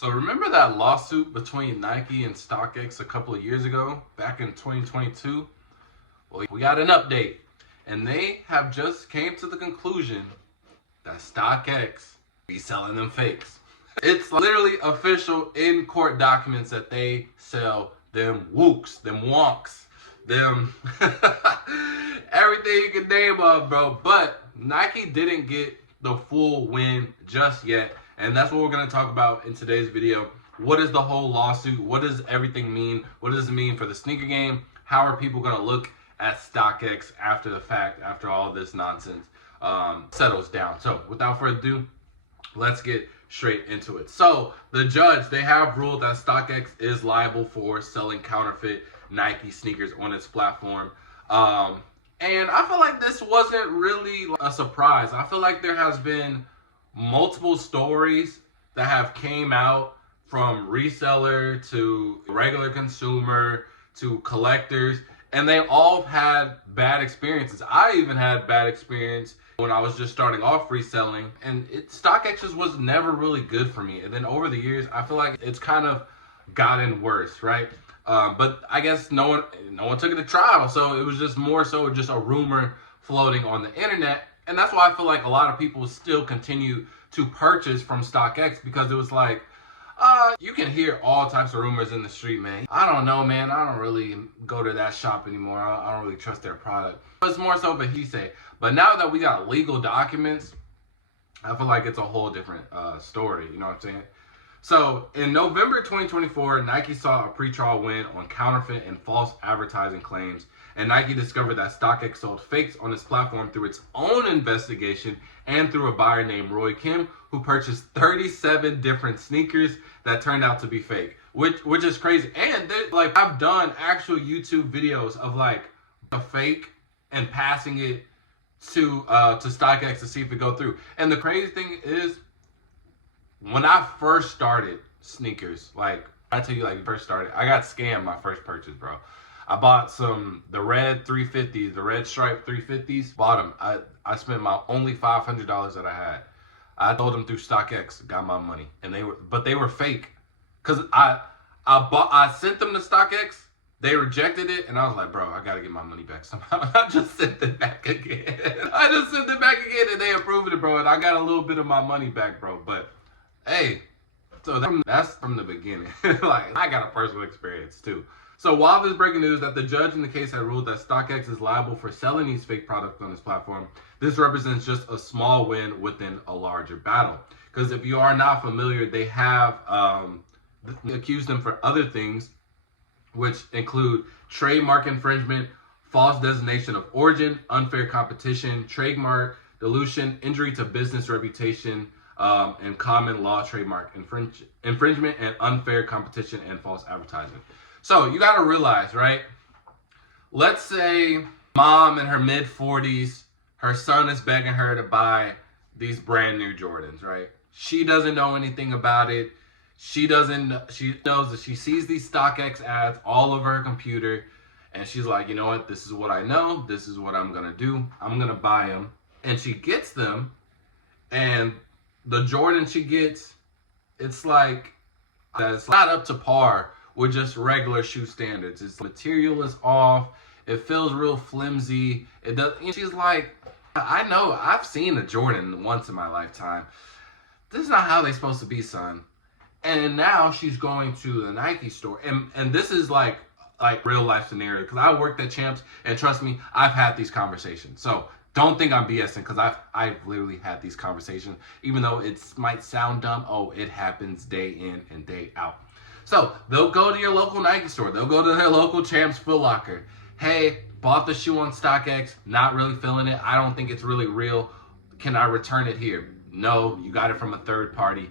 So remember that lawsuit between Nike and StockX a couple of years ago, back in 2022? Well, we got an update, and they have just came to the conclusion that StockX be selling them fakes. It's literally official in court documents that they sell them wooks, them wonks, them everything you can name of, bro. But Nike didn't get the full win just yet. And that's what we're going to talk about in today's video. What is the whole lawsuit? What does everything mean? What does it mean for the sneaker game? How are people going to look at StockX after the fact, after all this nonsense settles down? So without further ado, let's get straight into it. So the judge, they have ruled that StockX is liable for selling counterfeit Nike sneakers on its platform. And I feel like this wasn't really a surprise. I feel like there has been multiple stories that have came out from reseller to regular consumer to collectors, and they all had bad experiences. I even had bad experience when I was just starting off reselling, and StockX just was never really good for me. And then over the years, I feel like it's kind of gotten worse, right? But I guess no one took it to trial, so it was just more so just a rumor floating on the internet. And that's why I feel like a lot of people still continue to purchase from StockX, because it was like, you can hear all types of rumors in the street, man. I don't know, man. I don't really go to that shop anymore. I don't really trust their product. It's more so of a he say. But now that we got legal documents, I feel like it's a whole different story. You know what I'm saying? So in November 2024, Nike saw a pretrial win on counterfeit and false advertising claims, and Nike discovered that StockX sold fakes on its platform through its own investigation and through a buyer named Roy Kim, who purchased 37 different sneakers that turned out to be fake, which is crazy. And like, I've done actual YouTube videos of like a fake and passing it to StockX to see if it go through. And the crazy thing is, when I first started sneakers, like I tell you, like first started, I got scammed my first purchase, bro. I bought the red 350s, the red stripe 350s. Bought them. I spent my only $500 that I had. I sold them through StockX, got my money, and they were fake, cause I sent them to StockX. They rejected it, and I was like, bro, I gotta get my money back somehow. I just sent it back again. And they approved it, bro, and I got a little bit of my money back, bro. But hey, so that's from the beginning. Like, I got a personal experience too. So while there's breaking news that the judge in the case had ruled that StockX is liable for selling these fake products on its platform, this represents just a small win within a larger battle. Because if you are not familiar, they have accused them for other things, which include trademark infringement, false designation of origin, unfair competition, trademark dilution, injury to business reputation, and common law trademark infringement, and unfair competition and false advertising. So you got to realize, right? Let's say mom in her mid 40s, her son is begging her to buy these brand new Jordans, right? She doesn't know anything about it. She knows that she sees these StockX ads all over her computer, and she's like, you know what? This is what I know. This is what I'm going to do. I'm going to buy them. And she gets them, and the Jordan she gets, it's like, it's not up to par with just regular shoe standards. Its material is off. It feels real flimsy. It does. She's like, I know, I've seen a Jordan once in my lifetime. This is not how they're supposed to be, son. And now she's going to the Nike store, and this is like real life scenario, because I worked at Champs, and trust me, I've had these conversations. So don't think I'm BSing, because I've literally had these conversations, even though it might sound dumb. Oh, it happens day in and day out. So they'll go to your local Nike store. They'll go to their local Champs Foot Locker. Hey, bought the shoe on StockX, not really feeling it. I don't think it's really real. Can I return it here? No, you got it from a third party,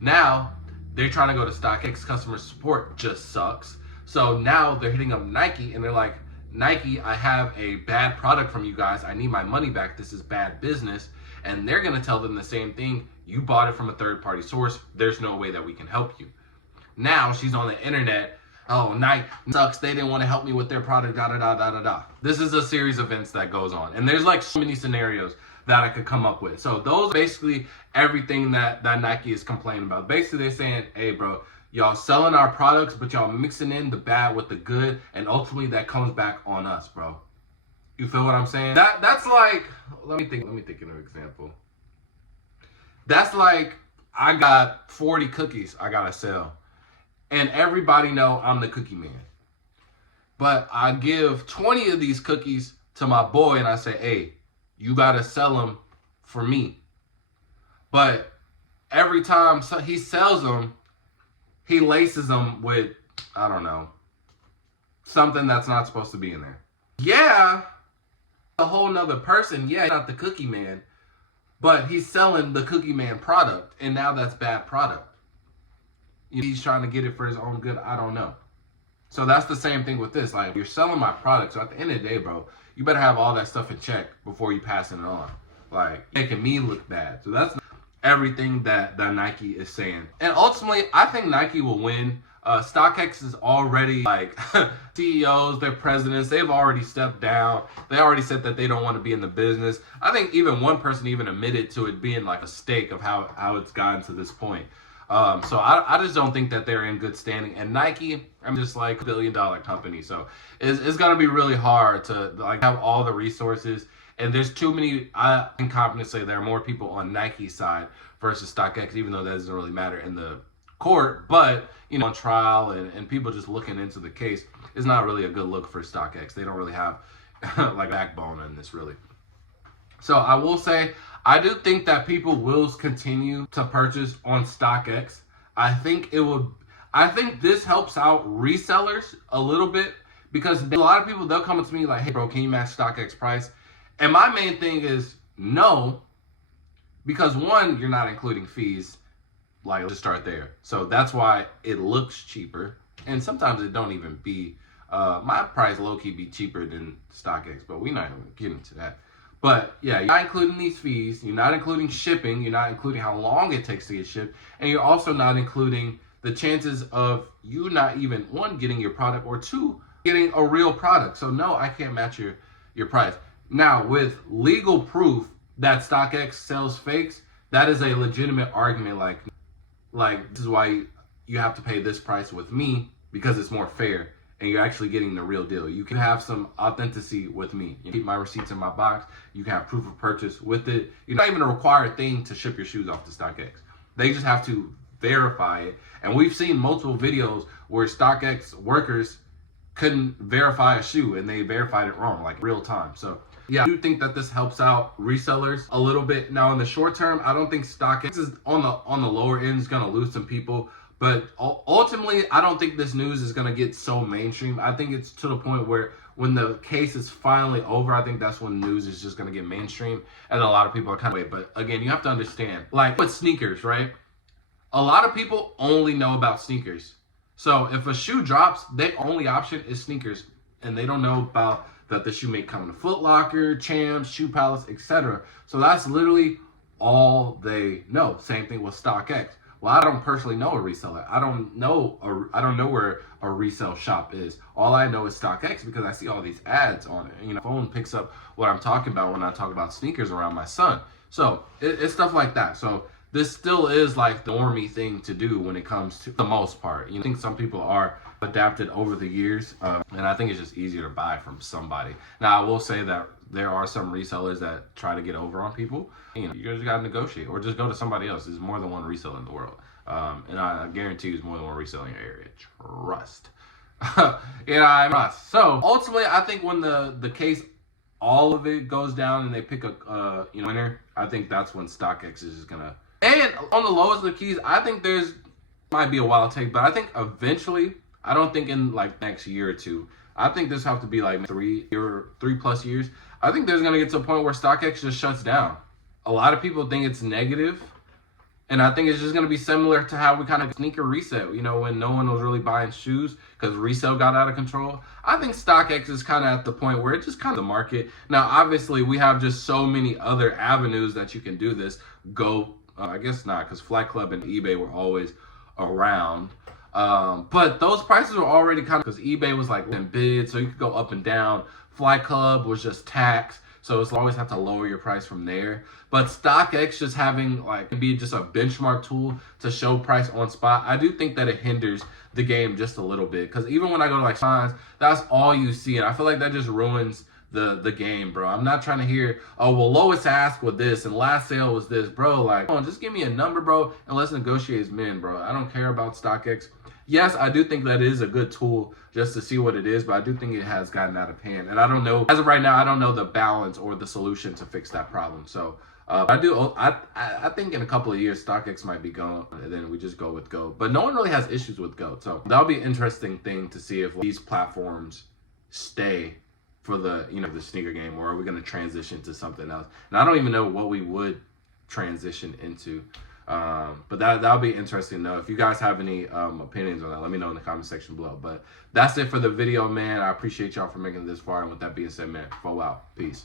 Now, they're trying to go to StockX. Customer support just sucks. So now they're hitting up Nike, and they're like, Nike, I have a bad product from you guys. I need my money back. This is bad business. And they're going to tell them the same thing. You bought it from a third party source. There's no way that we can help you. Now she's on the internet. Oh, Nike sucks. They didn't want to help me with their product. This is a series of events that goes on. And there's like so many scenarios. that I could come up with. So those are basically everything that Nike is complaining about. Basically, they're saying, hey, bro, y'all selling our products, but y'all mixing in the bad with the good, and ultimately that comes back on us, bro. You feel what I'm saying? That's like, let me think of an example. That's like, I got 40 cookies I gotta sell, and everybody know I'm the cookie man. But I give 20 of these cookies to my boy, and I say, hey, you gotta sell them for me. But every time he sells them, he laces them with, I don't know, something that's not supposed to be in there. Yeah, a whole nother person. Yeah, not the cookie man, but he's selling the cookie man product, and now that's bad product. He's trying to get it for his own good. I don't know. So that's the same thing with this. Like, you're selling my product, so at the end of the day, bro, you better have all that stuff in check before you pass it on. Like, making me look bad. So that's everything that Nike is saying. And ultimately, I think Nike will win. StockX is already, like, CEOs, their presidents, they've already stepped down. They already said that they don't want to be in the business. I think even one person even admitted to it being like a stake of how it's gotten to this point. So I just don't think that they're in good standing. And Nike, I'm just like $1 billion company. So it's going to be really hard to like have all the resources. And there's too many, I can confidently say there are more people on Nike's side versus StockX, even though that doesn't really matter in the court. But, you know, on trial and people just looking into the case is not really a good look for StockX. They don't really have like backbone in this, really. So I will say, I do think that people will continue to purchase on StockX. I think this helps out resellers a little bit, because a lot of people, they'll come to me like, hey bro, can you match StockX price? And my main thing is no, because one, you're not including fees. Like, let's start there. So that's why it looks cheaper. And sometimes it don't even be, my price low-key be cheaper than StockX, but we're not even getting into that. But yeah, you're not including these fees, you're not including shipping, you're not including how long it takes to get shipped, and you're also not including the chances of you not even, one, getting your product, or two, getting a real product. So no, I can't match your price. Now, with legal proof that StockX sells fakes, that is a legitimate argument, like this is why you have to pay this price with me, because it's more fair. And you're actually getting the real deal. You can have some authenticity with me. You keep my receipts in my box. You can have proof of purchase with it. You're not even a required thing to ship your shoes off to StockX. They just have to verify it. And we've seen multiple videos where StockX workers couldn't verify a shoe and they verified it wrong, like real time. So yeah, I do think that this helps out resellers a little bit. Now in the short term, I don't think StockX is on the lower end is gonna lose some people. But ultimately, I don't think this news is going to get so mainstream. I think it's to the point where when the case is finally over, I think that's when news is just going to get mainstream. And a lot of people are kind of wait. But again, you have to understand, like with sneakers, right? A lot of people only know about sneakers. So if a shoe drops, their only option is sneakers. And they don't know about that the shoe may come in a Foot Locker, Champs, Shoe Palace, etc. So that's literally all they know. Same thing with StockX. Well, I don't personally know a reseller. I don't know where a resale shop is. All I know is StockX because I see all these ads on it. You know, phone picks up what I'm talking about when I talk about sneakers around my son. So it's stuff like that. So this still is like the normie thing to do when it comes to the most part. You know, I think some people are adapted over the years, and I think it's just easier to buy from somebody. Now, I will say that there are some resellers that try to get over on people. You know, you just gotta negotiate, or just go to somebody else. There's more than one reseller in the world, and I guarantee you, there's more than one reseller in your area. Trust. Trust. So ultimately, I think when the case, all of it goes down, and they pick a winner, I think that's when StockX is just gonna. And on the lowest of the keys, I think might be a wild take, but I think eventually, I don't think in like next year or two. I think this have to be like 3+ years. I think there's gonna get to a point where StockX just shuts down. A lot of people think it's negative, and I think it's just gonna be similar to how we kind of sneaker resale. You know, when no one was really buying shoes because resale got out of control. I think StockX is kind of at the point where it just kind of the market. Now, obviously, we have just so many other avenues that you can do this. I guess not, because Flight Club and eBay were always around. But those prices were already kind of, because eBay was like in bid, so you could go up and down. Flight Club was just tax. So it's always have to lower your price from there. But StockX just having like be just a benchmark tool to show price on spot, I do think that it hinders the game just a little bit. Because even when I go to like signs, that's all you see, and I feel like that just ruins the game, bro. I'm not trying to hear, oh well, lowest ask was this and last sale was this, bro. Like, come on, just give me a number, bro, and let's negotiate as men, bro. I don't care about StockX. Yes, I do think that it is a good tool just to see what it is, but I do think it has gotten out of hand. And I don't know, as of right now, I don't know the balance or the solution to fix that problem. So I think in a couple of years, StockX might be gone, and then we just go with Go. But no one really has issues with Go. So that'll be an interesting thing to see if these platforms stay for the, you know, the sneaker game, or are we going to transition to something else? And I don't even know what we would transition into. But that'll be interesting to know. If you guys have any opinions on that, let me know in the comment section below. But that's it for the video, man. I appreciate y'all for making it this far. And with that being said, man, fall out. Peace.